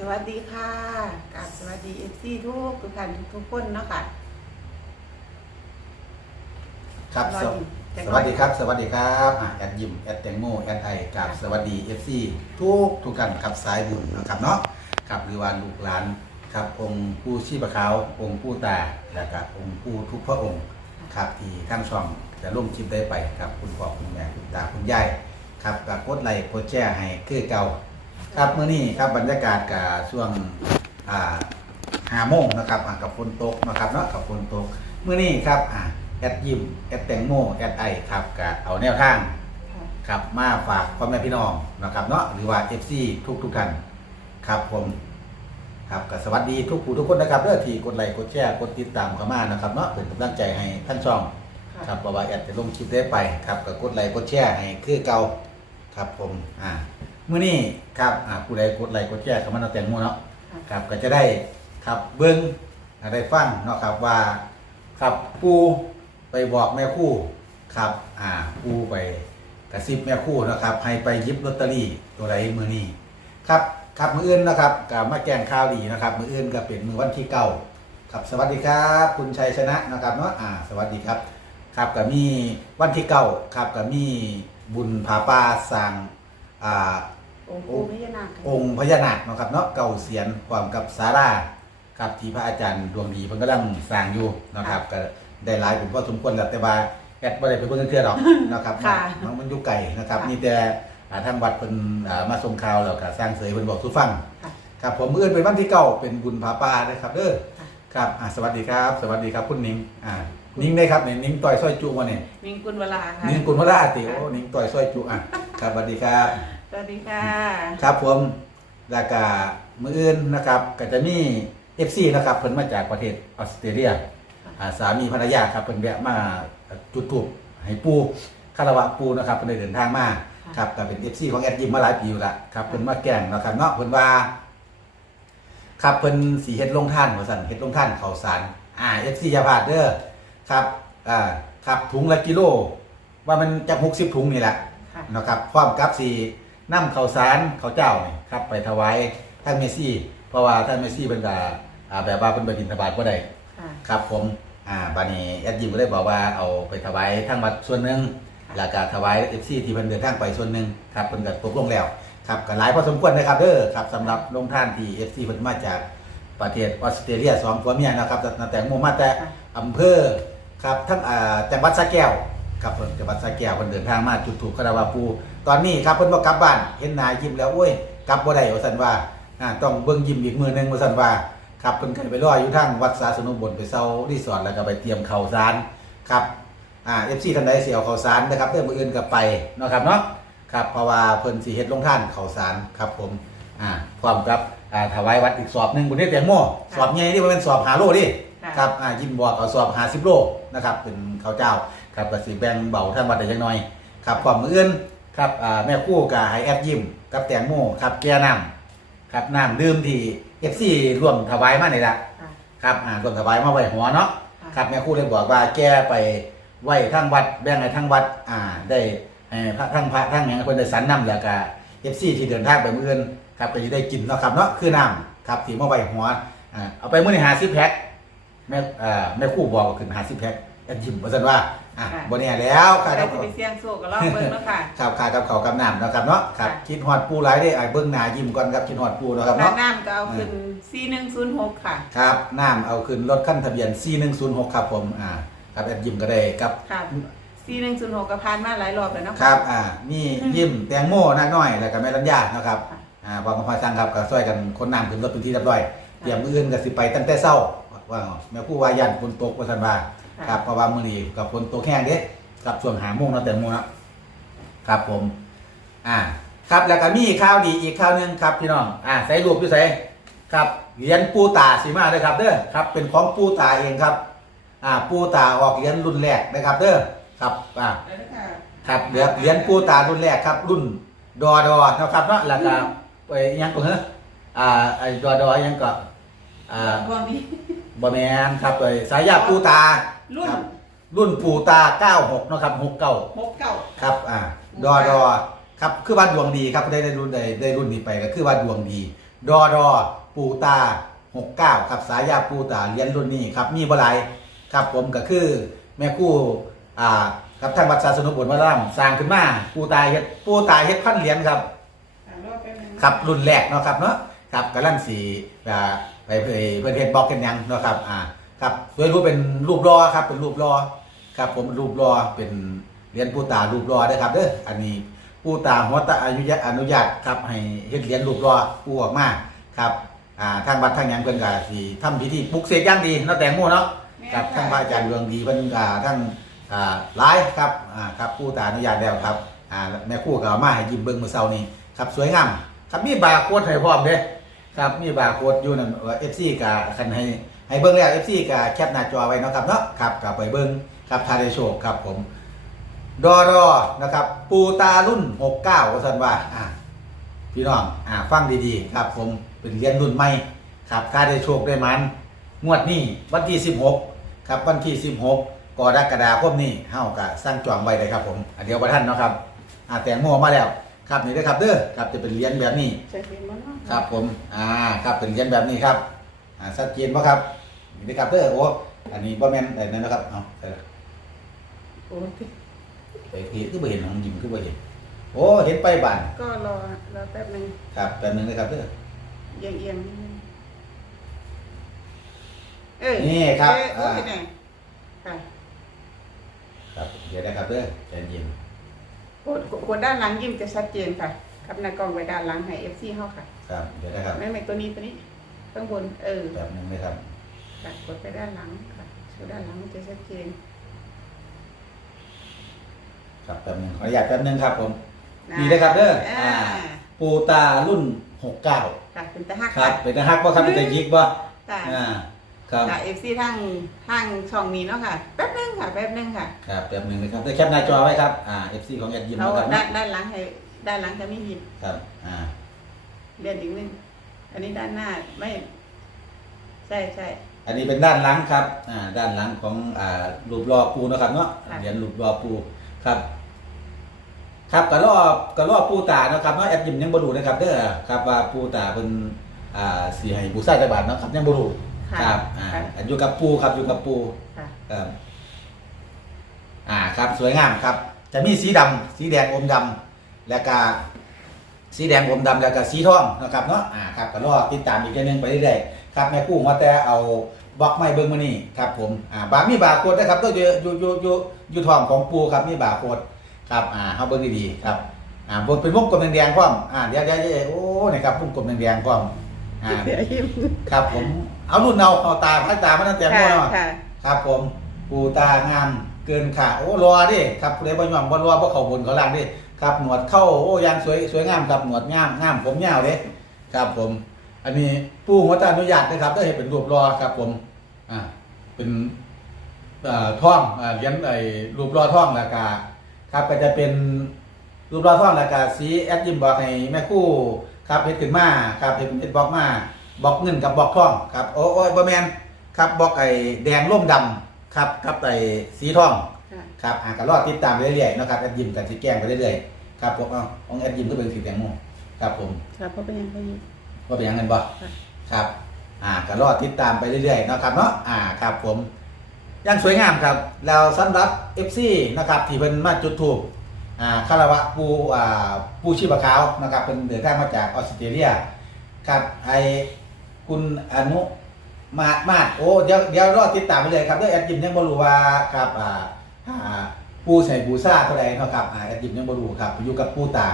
สวัสดีค่ะกับสวัสดีเอฟซีทุกทุกท่านทุกคนเนาะค่ะ ครับรอสอยู่วสวัสดีครับ สวัสดีครับอะแอดยิมแอดแตงโมแอดไอกับสวัสดีเอฟซีทุกทุกกันครับสายบุญนะครับเนาะครับหรือว่าลูกหลานครับองค์ผู้ชีพขาวองค์ผู้ตาและกับองค์ผู้ทุกพระองค์ครับที่ทั้งช่องจะร่วมชิมได้ไปครับคุณพ่อคุณแม่คุณตาคุณยายครับกับกดไลค์กดแชร์ให้คือเก่า ครับเมื่อนี้ครับบรรยากาศกับช่วงอ่าห้าโมงนะครับอะกับฝนตกนะครับเนาะกับฝนตกเมื่อนี้ครับอะแอดยิมแอดแตงโมแอดไอครับกับเอาแนวทางครับมาฝากพ่อแม่พี่น้องนะครับเนาะหรือว่า FC ทุกทุกๆท่านครับผมครับก็สวัสดีทุกผู้ทุกคนนะครับเด้อที่กดไลค์กดแชร์กดติดตามเข้ามานะครับเนาะเป็นกำลังใจให้ท่านช่องครับเพราะว่าแอดจะลงคลิปได้ไปครับก็กดไลค์กดแชร์ให้คือเก่าครับผมอ่า มื้อนี้ครับอ่าผู้ใดกดไลค์กดแชร์เข้ามาเนาะแตงโมเนาะครับก็จะได้ครับเบิ้งได้ฟังเนาะครับว่าครับปูไปบอกแม่คู่ครับอ่าปูไปกระซิบแม่คู่นะครับให้ไปหยิบลอตเตอรี่ตัวใดมือนี้ครับครับมืออื่นนะครับกับมาแกงข่าวดีนะครับ มืออื่นก็เป็นมือวันที่เก้าครับสวัสดีครับ คุณชัยชนะนะครับเนาะอ่าสวัสดีครับครับก็มีวันที่เก้าครับก็มีบุญผาป่าสร้างอ่า องค์ปู่พญานาคค่ะองค์พญานาคเนาะครับเนาะเก่าเสียนความกับสาราครับที่พระอาจารย์ดวงดีเพิ่นกำลังสร้างอยู่เนาะครับ ก็ได้หลายผมก็สมควรแล้วแต่ว่าแอดบ่ได้ไปเบิ่งเทื่อดอกนะครับค่ะมันมันอยู่ไกลนะครับค่ะมีแต่อ่าทางวัดเพิ่นอ่ามาส่งข่าวแล้วก็สร้างเสยเพิ่นบอกสู่ฟังค่ะครับผมมื้ออื่นเป็นวันที่เก้าเป็นบุญผาป่านะครับเด้อค่ะครับอ่าสวัสดีครับ สวัสดีครับคุณนิ้งอ่านิ้งได้ครับเนี่ยนิ้งต่อยซอยจุมาเนี่ยมิงกุลเวลาค่ะนิ้งกุลวราติโอ้นิ้งต่อยซอยจุอะครับสวัสดีครับส วัสดีค่ะครับผมแล้วก็มืออื่นนะครับ ก็จะมี FC นะครับเพิ่นมาจากประเทศออสเตรเลียอ่าสามีภรรยาครับเพิ่นแวะมาจุดทูปให้ปูคารวะปูนะครับเพิ่นได้เดินทางมาค่ะครับก็เป็น FC ของแอดยิมมาหลายปีอยู่ละครับเพิ่นมาแกล้งนะครับเนาะเพิ่นว่า ครับเพิ่นสีเฮ็ดลงท่านว่าซั่นเฮ็ดลงท่านข้าวสารอ่า FC อย่าพลาดเด้อครับอ่าครับถุงละกิโล ว่ามันจะ60ถุงนี่แหละค่ะนะครับพร้อมกับสี น้ำข้าวสารข้าวเจ้านี่ครับไปถวายท่านเมสซี่ เพราะว่าท่านเมสซี่เป็นกับอ่าแบบว่าเป็นไปบินทบาทก็ได้ค่ะ ครับผมอ่าบานี้แอดยิมก็ได้บอกว่าเอาไปถวายทั้งวัดส่วนหนึ่งค่ะแล้วก็ถวายเอฟซีที่เพิ่นเดินทางไปส่วนหนึ่งครับเพิ่นก็ตกลงแล้วครับก็หลายพอสมควรนะครับเด้อครับสำหรับลงท่านที่เอฟซีเพิ่นมาจากประเทศออสเตรเลียสองผัวเมียนะครับแต่แต่โมมาแต่ค่ะอำเภอครับทั้งอ่าจังหวัดสระแก้ว ครับเพิ่นจังหวัดสระแก้วเพิ่นเดินทางมาจุดถูกคาราวาปูตอนนี้ครับเพิ่นบ่กลับบ้านเห็นหน้ายิ้มแล้วโอ้ยกลับบ่ได้ว่าซั่นว่าอ่าต้องเบิ่งยิ้มอีกมื้อหนึงว่าซั่นว่าครับเพิ่นก็ไปรออยู่ทางวัดสาสนุบลไปเซารีสอร์ทแล้วก็ไปเตรียมข้าวสารครับอ่า FC ท่านใดสิเอาข้าวสารนะครับเด้อมื้ออื่นก็ไปเนาะครับเนาะครับเพราะว่าเพิ่นสิเฮ็ดลงท่านข้าวสารครับผมอ่าพร้อมกับอ่าถวายวัดอีกสอบหนึงบ่ได้แตงโมสอบใหญ่นี่บ่แม่นสอบ5โลดิ ค่ะ ครับอ่ายิมบอกเอาสอบหาสิบโลนะครับเป็นข้าวเจ้า ครับก็สิแบ่งเบาทางวัดได้จักหน่อยครับความมืออื่นครับอ่าแม่คู่กับไฮแอดยิมกับแตงโมครับแก้น้ำครับน้ำดื่มที่เอฟซีร่วมถวายมานี่ละค่ะ ครับอ่าร่วมถวายมาไว้หัวเนาะค่ะ ครับแม่คู่เลยบอกว่าแก้ไปไว้ทั้งวัดแบ่งให้ทั้งวัดอ่าได้ให้พระทั้งพระทั้งหยังเพิ่นได้สันน้ำแล้วก็เอฟซีที่เดินทางไปมื้ออื่นครับก็จะได้กินเนาะครับเนาะคือน้ำครับที่มาไว้หัวอ่าเอาไปมื้อนี้50แพ็คแม่เอ่อแม่ครู่บอกว่าขึ้นหาสิบแพ็คแอดยิมว่าซั่นว่า อะค่ะบ่แน่แล้วค่ะใครครับจะไปเสี่ยงโชคก็ลองเบิ่งเนาะค่ะ ครับค่ากับเขาวกับน้ำเนาะครับเนาะครับค่ะ คิดฮอดปูหลายได้ไอ้ายเบิ่งหน้ายิ้มก่อนครับคิดฮอดปูเนาะครับด้าเนาะนน้ำก็เอาขึ้น4106ค่ะ ครับน้ำเอาขึ้นรถขั้นทะเบียน 4106 ครับผมอ่าครับแอดยิมก็ได้ครับ ค่ะ4106ก็ผ่านมาหลายรอบแล้วเนาะ ครับ อ่ามียิ้มแตงโมนาน้อย แล้วก็แม่ลัญญาเนาะครับ ค่ะอ่าพอมาพาสั่งครับก็ช่วยกันคนน้ำขึ้นรถเป็นที่เรียบร้อย เตรียมมื้ออื่นก็สิไปตั้งแต่เช้า ว่าแม่ครู่ว่ายันฝนตกว่าซั่นว่า ครับเพราะว่ามื้อนี้กับฝนตกแห้งเด้กับช่วงหาโมงเนาะแต่โมงเนาะครับผม อ่า ครับแล้วก็มีข่าวดีอีกข่าวหนึงครับพี่น้อง อ่าใส่รูปอยู่ใส่ครับเหรียญปูตาสีมาเลยครับเด้อครับ เป็นของปูตาเองครับ อ่า ปูตาออกเหรียญรุ่นแรกนะครับเด้อครับ อ่าแล้วค่ะครับเหรียญเหรียญปูตารุ่นแรกครับ รุ่นดอดอนะครับเนาะแล้วก็ไปอิหยังก็เฮ้ออ่าไอ้ดอดออิหยังก็อ่าดวงดีบอแมนครับไปสายยาปูตา รุ่นครับ รุ่นปูตา 96เนาะครับ69 69ครับ อ่า ดอดอครับ คือว่าดวงดีครับ ได้ได้รุ่นได้ได้รุ่นนี้ไปก็คือว่าดวงดีดดอดอปูตา 69 ครับ สายาปูตาเหรียญรุ่นนี้ครับ มีบ่หลายครับ ผมก็คือ แม่ครู่อ่ากับทางวัดศาสนุบุญมาล่ำสร้างขึ้นมา ปูตาเฮ็ด ปูตาเฮ็ดพันเหรียญครับอ่ารอบแป๊บนึงครับรุ่นแรกเนาะครับเนาะครับกำลังสีอ่าไปเผยเพื่อนเฮ็ดบล็อกกันยังเนาะครับอ่า ครับโดยรู้เป็นรูปรอครับ เป็นรูปรอครับ ผมรูปรอเป็นเหรียญปูตารูปรอได้อครับเด้ออันนี้ปูตาหัวตาอนุญาตอนุญาตครับให้เฮ็ดเหรียญรูปรอปูออกมาครับอ่าทางวัดทางหยังเพิ่นก็สิทำพิธีปลุกเสกอย่างดีเนาะแตงโมเนาะครับทางพระอาจารย์ดวงดีเพิ่นก็ทั้งอ่าหลายครับอ่าครับปูตาอนุญาตแล้วครับอ่าแม่ครู่ก็เอามาให้ยิ้มเบิ่งมื้อเช้านี้ครับสวยงามครับมีบาร์โค้ดให้พร้อมเด้ครับมีบาร์โค้ดอยู่นั่นเอฟซีกับคันให้ ให้เบิ่งแล้วเอฟซีกับแคปหน้าจอไว้เนาะครับเนาะครับกับไปเบิ่งครับทาได้โชคครับผม ดอดอนะครับ ปูตารุ่น 69ว่าซั่นว่าอ่าพี่น้องอ่าฟังดีๆ ครับผมเป็นเหรียญรุ่นใหม่ครับถ้าได้โชคได้มัน งวดนี้วันที่ 16 ครับวันที่ 16กรกฎาคมนี้เฮาก็สร้างจองไว้เลยครับผมอะเดี๋ยวประท่านเนาะครับอ่าแตงโมมาแล้วครับนี่เด้อครับเด้อครับจะเป็นเหรียญแบบนี้จะเห็นมั้ยเนาะครับผมอ่าครับเป็นเหรียญแบบนี้ครับอ่าชัดเจนป่ะครับ นี่นะครับเด้อโอ้อันนี้บ่แม่นอะไรนั่นนะครับเอาใส่ละโอ้ยไปเห็นคือบ่เห็นของยิมคือบ่เห็น โอ้เห็นไปบ้านก็รอรอแป๊บนึงครับแป๊บนึงนะครับเด้อ เอียงเอียงนิดนึงเอ้ยนี่ครับเอ้ยโอ้อ่ายไหนค่ะครับเดี๋ยวนะครับเด้อใจเย็นกดกดกดด้านหลังยิ้มจะชัดเจนค่ะกับหน้ากล้องไว้ด้านหลังให้ FC เฮาค่ะ ครับเดี๋ยวนะครับไม่ไม่ตัวนี้ตัวนี้ข้างบนเออ แป๊บนึงนะครับ ค่ะกดไปด้านหลังค่ะชูด้านหลังมันจะชัดเจนครับแป๊บนึงขออนุญาตแป๊บนึงครับผมนี่นะครับเด้ออ่าปูตารุ่น69ค่ะเป็นตะหักครับเป็นตาฮักบ่ครับเป็นตายิกบ่ค่ะอ่าครับค่ะ FC ทางทางช่องนี้เนาะค่ะ แป๊บนึงค่ะแป๊บนึงค่ะครับแป๊บนึงนะครับเด้อแคปหน้าจอไว้ครับอ่า FC ของแอดยิมเรานะครับด้านะนด้านหลังให้ด้านหลังจะไม่หยิบครับอ่าเลื่อนอีกนึงอันนี้ด้านหน้าไม่ ใช่ใช่ อันนี้เป็นด้านหลังครับอ่าด้านหลังของอ่ารูปรอปูนะครับเนาะค่ะ เหรียญรูปรอปูครับ ครับกระรอบกระรอบปูตาเนาะครับเนาะแอดยิมยังบ่รู้นะครับเด้อครับว่าปูตาเพิ่นอ่าสิให้บูชาจักบาทเนาะครับยังบ่รู้ค่ะครับอ่าค่ะอยู่กับปูครับอยู่กับปู ค่ะครับอ่าครับสวยงามครับ จะมีสีดำสีแดงอมดำแล้วก็สีแดงอมดำแล้วก็สีทองนะครับเนาะอ่าครับก็รอติดตามอีกเดือนหนึงไปเรื่อยๆ ครับแม่กู้มาแต่เอาบล็อกไม้เบิ่งมานี่ครับผมอ่าบามีบาร์โค้ดนะครับตัวอยู่อยู่อยู่อยู่อยู่ทองของปูครับมีบาร์โค้ดครับอ่าเฮาเบิ่งดีๆครับอ่าบนเป็นวงกลมแดงๆพร้อมอ่าเดี๋ยวเดี๋ยวเดี๋ยวโอ้นี่ครับวงกลมแดงๆพร้อมอ่าเดี๋ยวยิ้มครับผมเอารุ่นเอาเอาตาพระตามาตั้งแต่ค่ะเมื่อเนาะค่ะ ครับผมปูตางามเกินขาโอ้รอดิครับเลยบ่ยอมบ่รอบ่เข้าบนเขาล่างดิครับหนวดเข้าโอ้ยางสวยสวยงามครับหนวดงามงามผมยาวเด้ครับผม อันนี้ปูหัวตาอนุญาตนะครับได้เห็นเป็นรูปรอครับผมอ่าเป็นเอ่อท่องอ่าเหรียญไอ้รูปรอท่องแล้วก็ครับก็จะเป็นรูปรอท่องแล้วก็สีแอดยิมบอกให้แม่ครู่ครับเฮ็ดขึ้นมาครับเฮ็ดเฮ็ดบล็อกมาบล็อกเงินกับบล็อกท่องครับโอ้โอ้ยบ่แม่นครับบล็อกไอ้แดงร่มดำครับกับไอ้สีทองค่ะครับอ่าก็รอดติดตามไปเรื่อยๆนะครับแอดยิมกันสิแกล้งไปเรื่อยๆครับผมเอาของแอดยิมก็เป็นสีแตงโมครับผมค่ะเพราะเป็นยังไงยิ้ม ว่าเป็นหยังไงบ่ค่ะครับ อ่าก็รอดติดตามไปเรื่อยๆนะครับเนาะอ่าครับผมยังสวยงามครับ แล้วสำหรับ FC นะครับที่เพิ่นมาจุดถูกอ่าคารวะปูอ่าปูชีพขาวนะครับเป็นเดินทางมาจากออสเตรเลียครับไอคุณอนุมาดมาดโอ้เดี๋ยวเดี๋ยวรอติดตามไปเลยครับเด้วยแอดยิมยังบ่รู้ว่าครับอ่าอ่าปูใส่บูซ่าเท่าไหร่เนาะครับอ่าแอดยิมยังบ่รู้ครับอยู่กับปูตา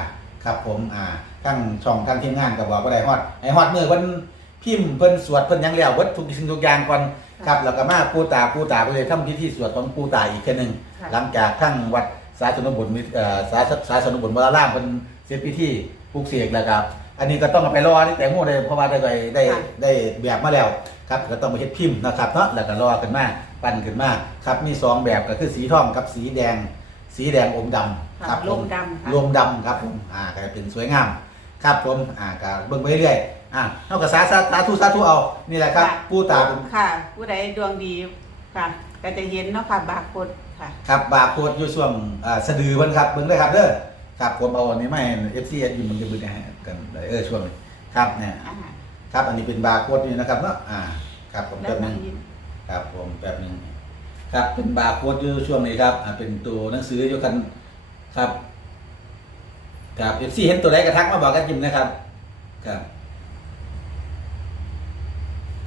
ครับผมอ่าทั้งช่องทั้งทีมงานก็บอกว่าได้ฮอดไอ้ฮอดมือเพิ่นพิมพ์เพิ่นสวดเพิ่นหยังแล้วเบิดทุกสิ่งทุกอย่างก่อนครับแล้วก็มาปูตาปูตาก็เลยทำพิธีสวดของปูตาอีกแค่อหนึงค่ะ หลังจากทั้งวัดสาสนบุญมิเอ่อสาสาสนบุญวรารามเพิ่นเสร็จพิธีปลูกเสกแล้วครับอันนี้ก็ต้องเอาไปรอที่แต่งโมได้เพราะว่าได้ได้ได้ได้แบบมาแล้วครับก็ต้องไปเฮ็ดพิมพ์นะครับเนาะแล้วก็รอกันมาปั้นขึ้นมาครับมีสองแบบก็คือสีทองกับสีแดง สีแดงอมดำค่ะครับลผมมดำค่ะ รวมดำครับผมอ่าก็เป็นสวยงาม ครับผมอ่าก็เบิ่งไปเรื่อยอ่าเฮาก็สาสาสาธุสาธุเอานี่แหละครับค่ะผู้ตาเป็น ค่ะ ผู้ใดดวงดีค่ะก็จะเห็นเนาะค่ะ บาร์โค้ดค่ะ ครับบาร์โค้ดอยู่ช่วงอ่าสะดือเพิ่นครับเบิ่งเลยครับเด้อครับผมเอาอันนี้มาให้ FC อยู่มันจะเบิ่งให้กันเออช่วงนี้ครับเนี่ยอ่าครับอันนี้เป็นบาร์โค้ดนี่นะครับเนาะอ่าครับผมและแป๊บหนึงยิ้ม ครับผมแป๊บหนึง ครับเป็นบาร์โค้ดอยู่ช่วงนี้ครับอ่าเป็นตัวหนังสืออยู่กันครับครับเอฟซีเห็นตัวไหนกระทักมาบอกกันจิมนะครับครับ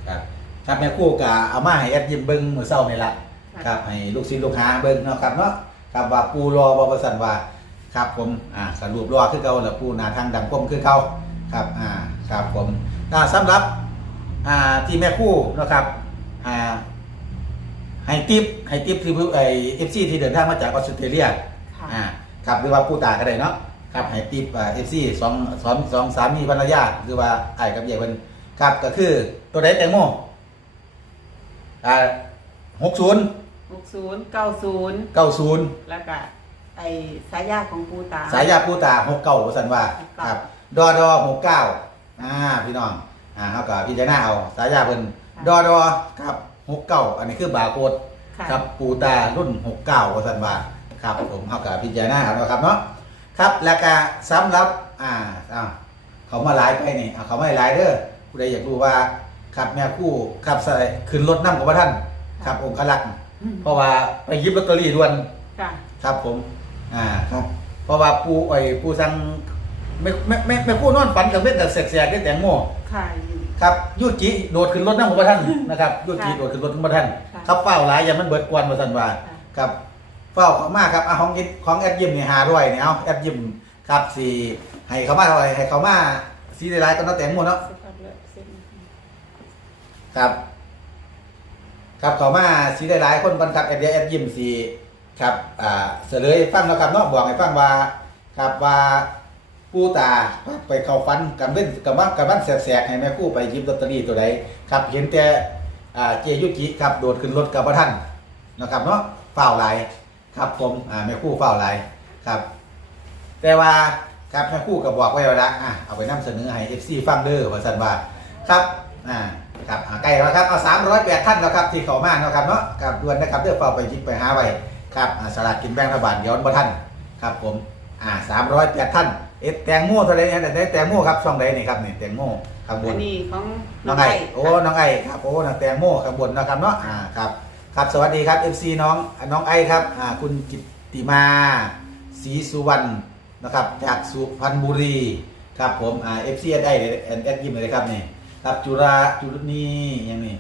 ครับครับแม่ครู่กับเอามาให้แอดยิมเบิ้งมือเศร้านี่ละครับให้ลูกศิษย์ลูกหาเบิ้งเนาะครับเนาะครับว่าปูรอบอประสันว่าครับผมอ่าสรุปรอคือเก่าแล้วปูหนาทางดังคมคือเก่าครับอ่าครับผมอ่าสำหรับอ่าที่แม่ครู่เนาะครับอ่า ให้ทิปให้ทิปที่ไอเอฟซีที่เดินทางมาจากออสเตรเลียค่ะอ่าครับหรือว่าผู้ตายก็ได้เนาะครับให้ติปเอฟซีสองสองสองสามีภรรยาหรือว่าไอ้กับเย่เป็นครับก็คือตัวใดแตงโมอ่าหกศูนย์หกศูนย์เก้าศูนย์เก้าศูนย์แล้วก็ไอ้สายยาของปูตา สายยาผู้ตาหกเก้าสันว่าหกเก้าครับดอดอหกเก้าอ่าพี่น้องอ่าเขากับพี่เจาหน้าเอาสายยาเพิ่นดอดอครับ หกเก้าอันนี้คือบาร์โค้ดค่ะครับปูตารุ่น69ว่าสันว่าครับผมเอากับพิจารณาเอานะครับเนาะครับแล้วก็สำหรับอ่าอ้าวเขามาไลฟ์ไปนี่เอาเขาไม่ไลฟ์เด้อผู้ใดอยากรู้ว่าครับแม่คู่ครับใส่ขึ้นรถนั่งกับว่าท่านครับองค์ขลักษณ์อืมเพราะว่าไปหยิบลอตเตอรี่ด่วน ค่ะ ครับผม อ่าครับ เพราะว่าปูไอ้ปูสั่งไม่ไม่ไม่ไม่คู่นอนฝันกับเว้นแต่แสกๆได้แตงโมค่ะยิ้ม ครับยูจิโดดขึ้นรถนั่งกับว่าท่านนะครับยูจิค่ะโดดขึ้นรถกับว่าท่านค่ะครับเฝ้าหลายอย่ามันเบิดกวนมาสันว่าค่ะ ครับเฝ้าเขามากครับอะของยิของแอดยิมเนี่ยหาด้วยเนี่ยเอาแอดยิมครับสี่ให้เขามาเท่าไหร่ให้เขามาสีได้หลายก็ต้องแต่งหมดเนาะเส้นความเลือดเส้นครับ ครับเขามาสีได้หลายคนกันครับแอดเดียแอดยิมสี่ครับอ่าเสลยฟังแล้วครับเนาะบอกให้ฟังว่า ครับว่า ผู้ตาไปเข้าฟันกันเล่นกับว่ากับบ้านแสกๆให้แม่กู้ไปหยิบลอตเตอรี่ตัวใดครับเห็นแต่อ่าเจยุกิครับโดดขึ้นรถกับพระท่านนะครับเนาะเฝ้าหลายครับผมอ่าแม่คู่เฝ้าไรครับ แต่ว่าครับแม่คู่ก็บบอกไว้แล้วละอะเอาไปนำเสนอให้ FC ฟังเด้อว่าซั่นว่าครับอ่าครับใกล้แล้วครับเอา308ท่านแล้วครับที่เข้ามาเนาะครับเนาะครับด่วนนะครับเด้อเฝ้าไปจิกไปหาไว้ครับสลากกินแบ่งรัฐบาลย้อนบ่ทันครับผมอ่า308ท่าน เอ็ดแตงโมเท่าไหร่เนี่ยได้แตงโมครับช่องใดนี่ครับนี่แตงโมข้างบอันนนี้ของน้องไอโอ้น้องไอครับโอ้น้องแตงโมข้างบนนะครับเนาะอ่าครับครับสวัสดีครับ FC น้องน้องไอครับอ่าคุณกิตติมาศรีสุวรรณนะครับจากสุพรรณบุรีครับผมอ่า FC แอดไอแอนแอดยิมเลยครับนี่ครับจุราจุรนียังนี่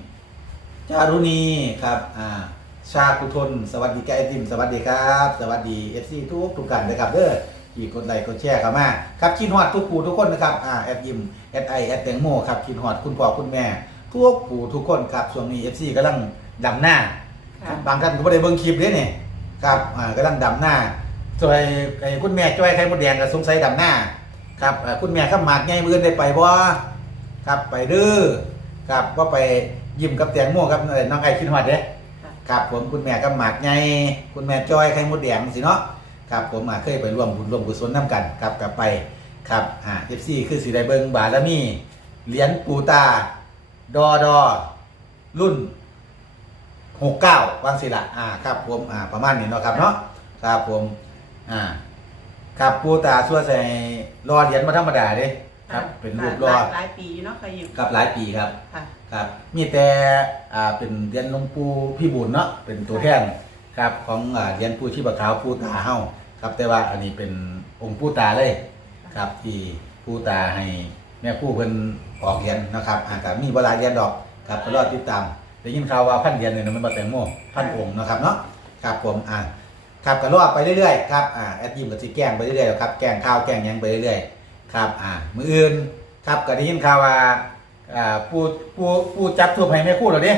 จารุณีครับอ่าชาคุทน สวัสดีแกไอติมสวัสดีครับ สวัสดี FC ทุกทุกกันนะครับเด้อ ที่กดไลค์กดแชร์เข้ามาครับคิดฮอดทุกผู้ทุกคนนะครับอ่าแอดยิมแอดไอแอดแตงโมครับคิดฮอดคุณพ่อคุณแม่ ทุกผู้ทุกคนครับช่วงนี้ FC กำลังดำหน้าค่ะ บางท่านก็ไม่ได้เบิ่งคลิปเลยนี่ครับอ่ากำลังดำหน้าจอยไอ้คุณแม่จ้อยไข่มดแดงก็สงสัยดำหน้าครับอ่าคุณแม่ข้ามหมากไงมืออนได้ไปบ่ครับไปเดื้อครับว่าไปยิ้มกับแตงโมครับเอ้ยน้องไอ้คิดฮอดเด้ค่ะครับผมคุณแม่ข้ามหมากไงคุณแม่จ้อยไข่มดแดงสิเนาะ ครับผมอ่าเคยไปร่วมบุญร่วมกุศลน้ำกันครับกลับไปครับอ่า FC คือสิได้เบิ่งบารมีเหรียญปูตา ดอดอ รุ่นหกเก้าวางศิละอ่าครับผมอ่าประมาณนี้เนาะครับเนาะครับผมอ่าครับปูตาส่วนใส่รอเหรียญมาธรรมดาเด้ครับ เป็นรูปรอหลายหลายปีอยู่เนาะค่ะยิ้มครับหลายปีครับค่ะ ครับ มีแต่อ่าเป็นเหรียญหลวงปู่พี่บุญเนาะเป็นตัวแทน ครับของอ่าเหรียญปู่ชีพขาวปูตาเฮาครับ แต่ว่าอันนี้เป็นองค์ปูตาเลยครับที่ปูตาให้แม่ผู้เพิ่นออกเหรียญนะครับอาจจะมีเวลายเหรียญดอกครับก็รอติดตามได้ยินข่าวว่าพันเหรียญเนี่ยมันมาแตงโมพันองค์นะครับเนาะครับผมอ่าครับก็รอไปเรื่อยๆครับอ่าแอดยิมก็สิแกล้งไปเรื่อยๆครับแกล้งข้าวแกล้งหยังไปเรื่อยๆครับอ่ามืออื่นครับก็ได้ยินข่าวว่าอ่าผู้ผู้ผู้จับทูบให้แม่คู่เหรอเด้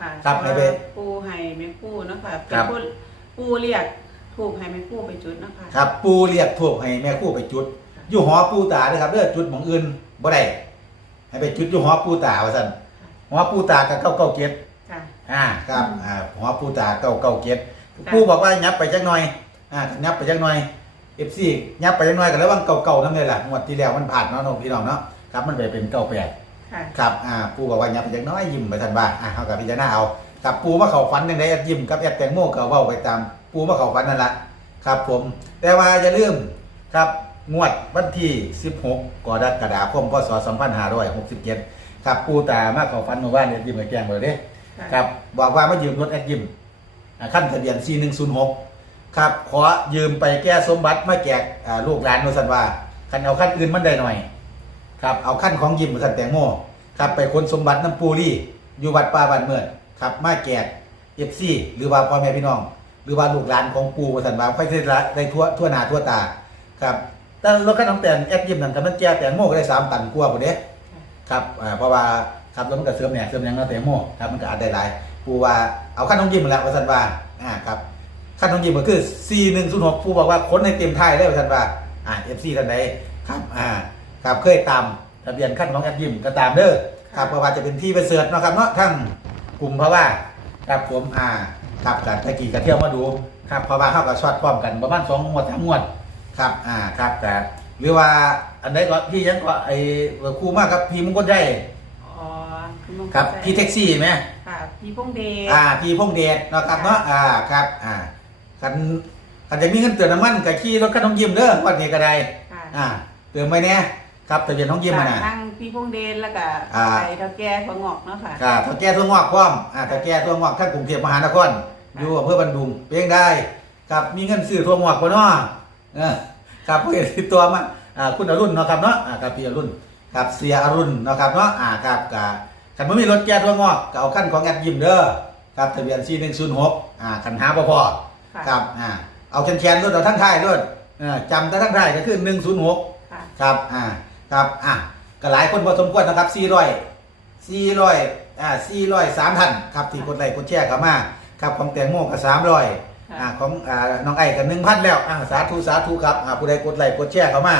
ค่ะครับให้ไปปูให้แม่ปูเนาะค่ะครับเป็นผู้ปูเรียกถูกให้แม่ปูไปจุดเนาะค่ะครับปูเรียกทูบให้แม่คู่ไปจุดอยู่หอปูตาเด้อครับเด้อจุดหมองอื่นบ่ได้ให้ไปจุดอยู่หอปูตาว่าซั่นหอปูตากับเก้าเก้าเกียรติค่ะ อ่าครับอืมอ่าหอปูตาเก้าเก้าเกียรติค่ะ ปูบอกว่ายับไปจักหน่อยอ่ายับไปจักหน่อย FC ยับไปจักหน่อยก็แล้วว่าเก่าๆนำเลยล่ะงวดที่แล้วมันผ่านเนาะน้องพี่น้องเนาะครับมันไปเป็นเก้าแปด ค่ะ ครับอ่าปูบอกว่ายับไปจักหน้อยยิ้มไปทันบ้าอ่าเฮากับพิจารณาเอาครับปูมาเข้าฝันจังได๋แอดยิ้มกับแอดแตงโมก็เว้าไปตาม ปูมาเข้าฝันนั่นล่ะครับผม แต่ว่าอย่าลืมครับงวดวันที่ 16กรกฎาคมพศ2567ครับปูตามาเขอฟันมาว่าเนี่ยยิ้มกับแกงเลยเด้ะครับบอกว่ามายืมรถแอดยิมอ่าขั้นทะเบียน 4106 ครับ ขอยืมไปแก้สมบัติมาแจกอ่าลูกหลานโนสันว่าคันเอาขั้นอื่นมันได้หน่อย ครับเอาขั้นของยิมมาสันแตงโมครับไปคนสมบัติน้ำปูรี่อยู่วัดป่าบ้านเมืองครับมาแจกเอฟซีหรือว่าพ่อแม่พี่น้อง หรือว่าลูกหลานของปูมาสันว่าค่อยได้ละได้ทั่วทั่วหน้าทั่วตาครับแต่รถขั้นของแตงแอดยิมนั่นกันมันแจกแตงโมก็ได้สามตันกว่าพุ่นเด้ครับอ่าเพราะว่าครับแล้วมันก็เสริมเนี่ยเสริมยังเนาะแตงโมครับมันก็อาจได้หลายปูว่าเอาขั้นน้องยิมมาแล้วสันว่าอ่าครับขั้นน้องยิมก็คือ4106ปูบอกว่าค้นในเต็มไทยได้สันว่าอ่า FC ท่านใดครับอ่า ครับเคยตามทะเบียนขั้นของแอดยิมก็ตามเด้อครับเพราะว่าจะเป็นที่ไปเสิร์ชเนาะครับเนาะทั้งกลุ่มเพราะว่าครับผมอ่าครับกันตะกี้ก็เที่ยวมาดูครับเพราะว่าเข้ากับช็อตพร้อมกันประมาณสองงวดสามงวดครับอ่าครับแต่หรือว่าอันใดก็พี่ยังก็ไอ้ครูมากครับพี่มงคลได้อ๋อคุณมงลครับใจพี่แท็กซี่ไหมค่ะพี่พงเดชอ่าพี่พงเดชเนาะครับเนาะอ่าครับอ่าคันคันจะมีเงินเตือนน้ำมันกับขี่รถคันน้องยิ้มเด้อวันนี้ก็ได้ค่ะอ่าเตือนไว้เนี่ย ครับทะเบียนน้องยิ้มมาน่ะนั่งพี่พงเดชแล้วก็อ่า ไอ้เท่าแก่พองอกเนาะค่ะอ่าถ้าแก้ทั่วงอกพร้อมอ่าถ้าแก้ทั่วงอกท่านกรุงเทพมหานครอยู่อำเภอบันดุงเพียงได้ครับมีเงินซื้อทั่วงอกบ่เนาะเออครับเพื่อติดตัวมาอ่าคุณอรุณเนาะครับเนาะอ่าครับพี่อรุณครับเสียอรุณเนาะครับเนาะอ่าครับกะคันบ่มีรถแก้ทั่วงอกก็เอาคันของแอดยิ้มเด้อครับทะเบียน4106อ่าคันหาบ่พอ ค่ะครับ อ่า เอาแคนๆรถเอาทั้งท้ายรถเออจำแต่ทั้งท้ายก็คือ 106 ค่ะ ครับ อ่า ครับอะก็หลายคนพอสมควรนะครับ400 400อ่า403ท่านครับที่กดไลค์กดแชร์เข้ามาครับของแตงโมก็300อ่าของอ่าน้องไอ้ก็1,000แล้วอ่าสาธุสาธุครับอ่าผู้ใดกดไลค์กดแชร์เข้ามา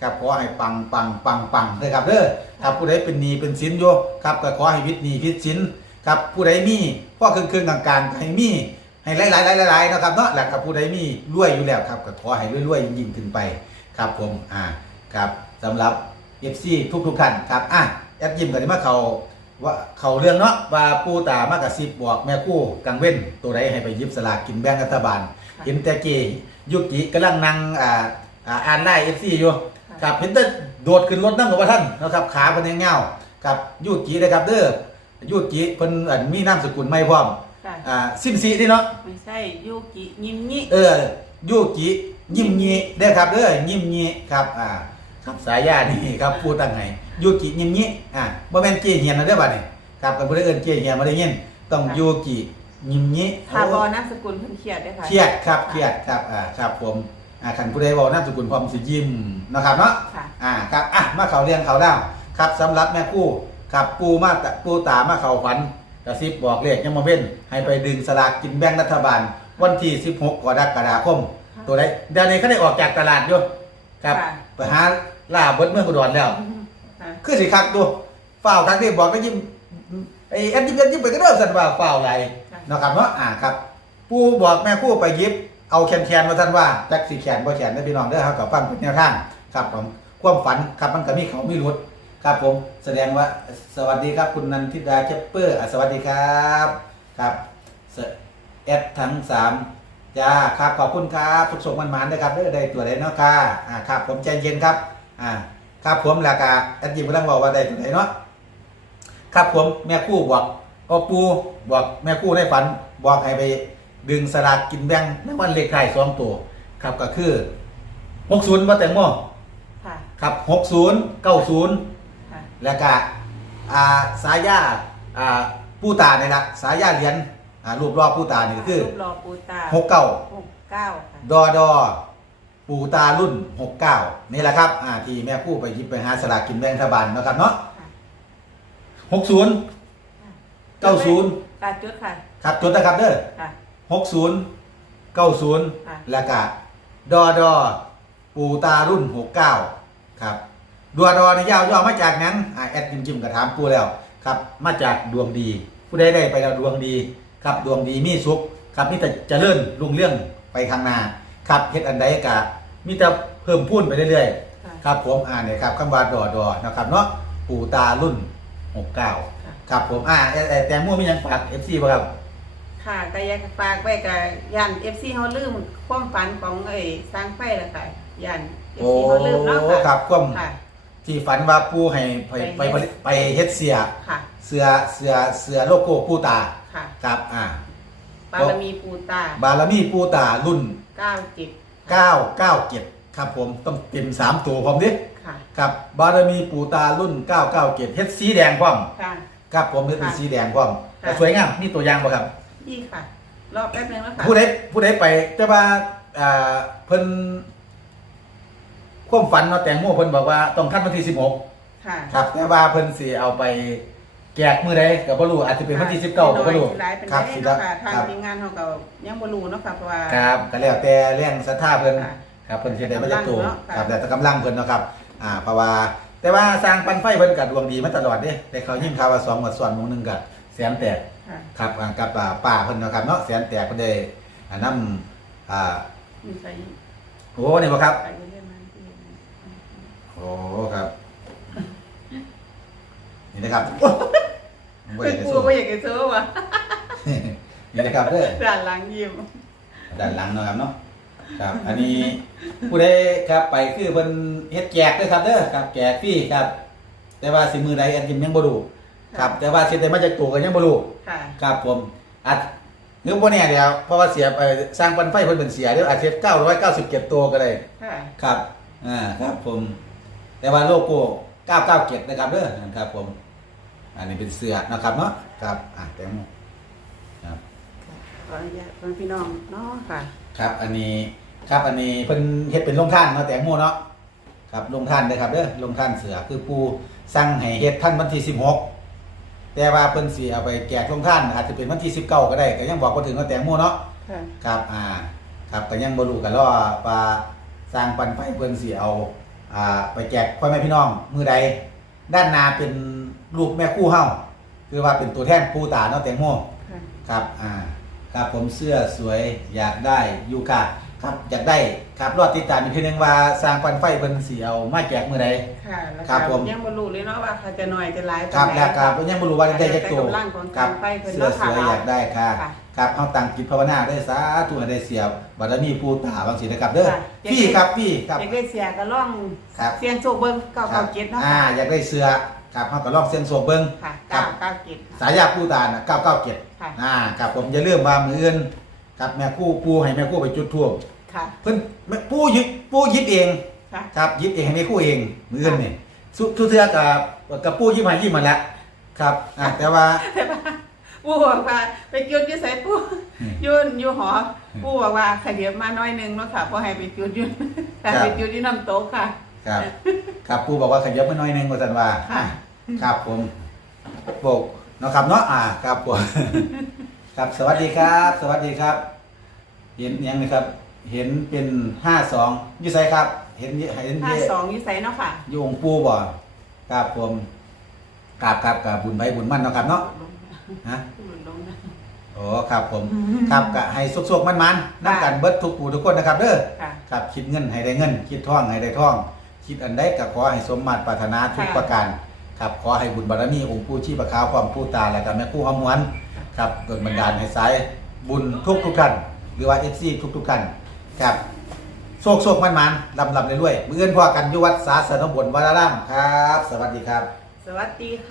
ครับขอให้ปังปังปังปังเลยครับเด้อครับผู้ใดเป็นหนี้เป็นสินอยู่ครับก็ขอให้วิทย์หนี้วิทย์สินครับผู้ใดมีพ่อครึ่งครึ่งๆกลางๆให้มีให้หลายๆหลายๆนะครับเนาะแล้วกับผู้ใดมีรวยอยู่แล้วครับก็ขอให้รวยๆยิ่งๆขึ้นไป ครับผมอ่าครับสำหรับ FC ทุกทุกๆท่านครับอะแอดยิมกันมาเขาว่าเขาเรื่องเนาะว่าปูตามากระซิบบอกแม่กู้กังเว้นตัวใดให้ไปหยิบสลากกินแบ่งรัฐบาลเห็นแต่เจยุกิกำลังนั่งอ่าอ่าอ่านไล่เอฟซีอยู่ค่ะครับเห็นแต่โดดขึ้นรถนั่งกับว่าท่านนะครับขาเป็นยังเงาครับยุกินะครับเด้อยุกิเพิ่นอันมีนามสกุลไม่พร้อมค่ะอ่าซิมซีที่เนาะไม่ใช่ยูกิยิมงี้เออยุกิยิ้มยีเด้อครับเด้อยิ้มยีครับอ่า ครับสายญานี่ครับพูดตั้งไงยุกิยิ้มยีอ่าบ่แม่นเจเฮียนนะเด้อบัดนี้ครับกันบ่ได้เอิ้นเจเฮียนบ่ได้ยินต้องยุกิยิ้มยีทาบอนามสกุลเพิ่นเขียดด้วยค่ะเครียดครับเครียดครับอ่าครับผมอ่าขันผู้ใดบอกนามสกุลพร้อมสิยิ้มนะครับเนาะค่ะอ่าครับอะมาเขาเรียงเขาเล่าครับสำหรับแม่กู้ครับปูมาตะปูตามาเขาฝันกระซิบบอกเลขยังมาเว้นให้ไปดึงสลากกินแบ่งรัฐบาล วันที่ 16กรกฎาคม ตัวใดเดี๋ยวนี้เขาได้ออกจากตลาดอยู่ครับค่ะไปหา ล่าเบิดเมืองอุดรแล้วค่ะคือสิคักดูฝ้าวครั้งที่บอกก็ยิ้มไอ้แอดยิ้มแอดยิ้มไปก็เริ่มสันว่าฝ้าวอะไรค่ะนะครับเนาะอ่าครับ ผู้บอกแม่คู่ไปยิบ เอาแคนแคนมาท่านว่าแจ็คสีแขนบ่แขนได้อพี่น้องเด้อครับกับฟังเป็นแนวทางครับผมความฝันครับมันก็มีเขามีรุดครับผมแสดงว่าสวัสดีครับคุณนันทิดาเชปเปอร์อะสวัสดีครับครับเสแอดทั้งสามจ้าครับขอบคุณครับทุกส่งมันมันๆนะครับเด้อได้ตัวได้เนาะค่ะอ่าครับผมใจเย็นครับ อ่าครับผมแล้วก็แอดยิมกำลังบอกว่าได้ตัวไหนเนาะครับผมแม่คู่บอกพอปูบอกแม่คู่ได้ฝัน บอกให้ไปดึงสลากกินแบ่งในวันเลขท้ายสองตัวครับก็คือหกศูนย์มาแตงโมค่ะ ครับหกศูนย์เก้าศูนย์ค่ะ แล้วก็อ่าสายาอ่าผู้ตาเนี่ยละสายาเหรียญอ่ารูปรอบผู้ตานี่ก็คือรูปรอปูตาหกเก้าหกเก้าค่ะ ดอดอ ปูตารุ่นหกเก้านี่แหละครับอ่าที่แม่คู่ไปหยิบไปหาสลากกินแบ่งรัฐบาลเนาะครับเนาะค่ะหกศูนย์เก้าศูนย์กาจุดค่ะ ครับจดนะครับเด้อค่ะหกศูนย์เก้าศูนย์ค่ะแล้วก็ดอดอปูตารุ่นหกเก้าครับดัวดอในยาวย่อมาจากหนังอ่าแอดจิมจิมกระถามปูแล้วครับ มาจากดวงดี ผู้ใดได้ไปแล้วดวงดี ครับดวงดีมีสุข ครับมีแต่เจริญรุ่งเรื่องไปข้างหน้า ครับเฮ็ดอันใดกะ มีแต่เพิ่มพูนไปเรื่อยค่ะ ๆ ครับผมอ่านเนี่ยครับคำว่าดอดอนะครับเนาะปูตารุ่นหกเก้าค่ะครับผมอ่าเอ่อเอ่อแต่มั่วมีหยังฝากเอฟซีป่ะครับ ค่ะก็อยากจะฝากไว้กับยันเอฟซีเขาลืมความฝันของไอ้สร้างไฟละค่ะยันเอฟโอ้ซีเขาลืมเนาะครัค่ะบความค่ะ ที่ฝันว่าปูให้ไปไปไปเฮ็ดไปเฮ็ดเสีย ค่ะ เสือเสือเสือโลโก้ปูตาค่ะ ครับอ่าบารมีปูตาบารมีปูตารุ่นเก้าจิต 997 ครับผมต้องเต็มสามตัวพร้อมดิค่ะ ครับบารมีปูตารุ่น 997เฮ็ดสีแดงพร้อมค่ะ ครับผมเฮ็ดเป็นค่ะสีแดงพร้อมค่ะแต่สวยงามมีตัวอย่างบ่ครับ นี่ค่ะ รอบแป๊บนึงแล้วค่ะผู้ใดผู้ใดไปแต่ว่าอ่าเพิ่นความฝันเนาะแตงโมเพิ่นบอกว่าต้องทันวันที่16 ค่ะ ครับแต่ว่าเพิ่นสิเอาไป แจกมื้อใดก็บ่รู้อาจจะเป็นวันที่19ก็บ่รู้ หลายเป็นครัได้สิเนาะค่ะคทางรับ ทีมงานเขาก็ยังบ่รู้เนาะค่ะเพราะว่า ครับก็แล้วแต่แรงศรัทธาเพิ่นค่ะครับเพิ่นสิได้มาจากตัวกำลังเนาะค่ะครับแต่แต่กำลังเพิ่นเนาะครับอ่าเพราะว่า แต่ว่าสร้างปันไฟเพิ่นก็ดวงดีมาตลอดเด้แต่เขายิ่งข่าวว่า2งวดซ้อนหมงหนึงก็แสนแตก ค่ะครับอ่ากับอ่าป้าเพิ่นเนาะครับเนาะแสนแตกเพิ่นได้อ่านำอ่ามีใส่โอ้นี่บ่ครับ ใส่เรื่อยๆมาที่โอ้ครับ นี่นะครับบ่เป็นได้ปูสู้บ่อยากจะซื้อว่ะนี่นะครับเด้อด้านหลังยิ้มด้านหลังเนาะครับเนาะครับ อันนี้ผู้ใดครับไปคือเพิ่นเฮ็ดแจกเด้อครับเด้อครับแจกฟรีครับ แต่ว่าสิมือใดอันกินยังบ่รู้ครับ แต่ว่าสิได้มาจากตัวก็ยังบ่รู้ ค่ะ ครับผมอัดหรือบ่แน่เดียวเพราะว่าเสียไปสร้างปันไฟเพิ่นเป็นเสียเดี๋ยวอาจจะ997ตัวก็ได้ค่ะ ครับอ่าครับผม แต่ว่าโลโก้ 997นะครับเด้อครับผม อันนี้เป็นเสือนะครับเนาะครับอะแตงโมครับขออนุญาตเพิ่นพี่น้องเนาะค่ะ ครับ อันนี้ครับอันนี้เพิ่นเฮ็ดเป็นโรงท่านเนาะแตงโมเนาะครับโรงท่านเด้อครับเด้อโรงท่านเสือคือปูสั่งให้เฮ็ดท่านวันที่16 แต่ว่าเพิ่นสิเอาไปแจกโรงท่านอาจจะเป็นวันที่19ก็ได้ก็ยังบอกบ่ถึงว่าแตงโมเนาะค่ะครับอ่า ครับก็ยังบ่รู้กันรอว่าสร้างปันไฟเพิ่นสิเอาอ่า ไปแจกพ่อแม่พี่น้องมือใดด้านหน้าเป็นรูปแม่คู่เฮาคือว่าเป็นตัวแทนปูตาเนาะแตงโมค่ะครับอ่าครับผมเสื้อสวยอยากได้ยูกะ ครับอยากได้ครับรอดติดตามอีกทีหนึงว่าสร้างปันไฟเพิ่นสิเอามาแจกมือใด ค่ะแล้วครับก็ผม ยังบ่รู้เลยเนาะว่าเขาจะน้อยจะหลายครับปานใดแล้วครับยังบ่รู้ว่าได้จักตัวแต่กำลังของครัการไฟเพิ่นเสื้อเนาะสค่ะ วยอยากได้ค่ะค่ะครับเฮาตั้งจิตภาวนาได้สาธุให้ได้เสียบารมีปูตาบางสินะครับเด้อค่ะ พี่ครับพี่ครับอยากได้เสียก็ล่องครับ เสียงโชคเบิ่งเก้าครัเก้าบเจ็ดเนาะอ่าค่ะอยากได้เสื้อครับเฮาก็ลองเสียงโศกเบิ่ง ค่ะครัเก้าบ เก้าเจ็ด สายยาปูตาน่ะ997ค่ะ อ่าครับผมอย่าลืมว่ามื้ออื่น ครับแม่ครู่ปูให้แม่ครู่ไปจุดธูปค่ะ เพิ่นแม่ปูหยิบปูหยิบเองค่ะครับหยิบเองให้แม่ครู่เองมื้ออื่นนี่สุทุเทื่อกับกับปูหยิบให้หยิบมาแล้วครับอ่าแต่ว่าแต่ว่าปู่บอกว่าไปจุดอยู่ไสปู่อืมอยืนอยู่หอปู่บอกว่าขยับมาน้อยหนึงเนาะค่ะบ่ให้ไปจุดอยู่แต่ครับไปจุดที่น้ำตกค่ะ ครับ ครับปูบอกว่าขยับมาหน่อยหนึงว่าซั่นว่าค่ะครับผมโบกเนาะครับเนาะอ่าครับผม ครับ สวัสดีครับ สวัสดีครับ เห็นยังไหมครับ เห็นเป็นห้าสองยี่ไสครับ เห็นเห็นห้าสองอยู่ไสเนาะค่ะโยองค์ปูบ่ครับผมกราบครับกับบุญใบบุญมั่นเนาะครับเนาะฮะลงนะ โอ้ครับผม ครับกะให้สุกๆมันๆนักกันเบิดทุกผู้ทุกคนนะครับเด้อ ค่ะ ครับคิดเงินให้ได้เงิน คิดท่องให้ได้ท่อง คิดอันใดก็ขอให้สมมาตรปรารถนาทุกค่ะ ประการครับขอให้บุญบารมีองค์ผู้ชีพขาวความผู้ตาและกับแม่ผู้หอมหวน ครับเกิดบันดาลให้สายบุญทุกทุกท่านหรือว่าเอฟซีทุกทุกท่านครับโชคโชคมันมันลำลำเรื่อยๆมือเงินพอกันยุวัดสาสนบนวรารามครับ สวัสดีครับ สวัสดีค่ะ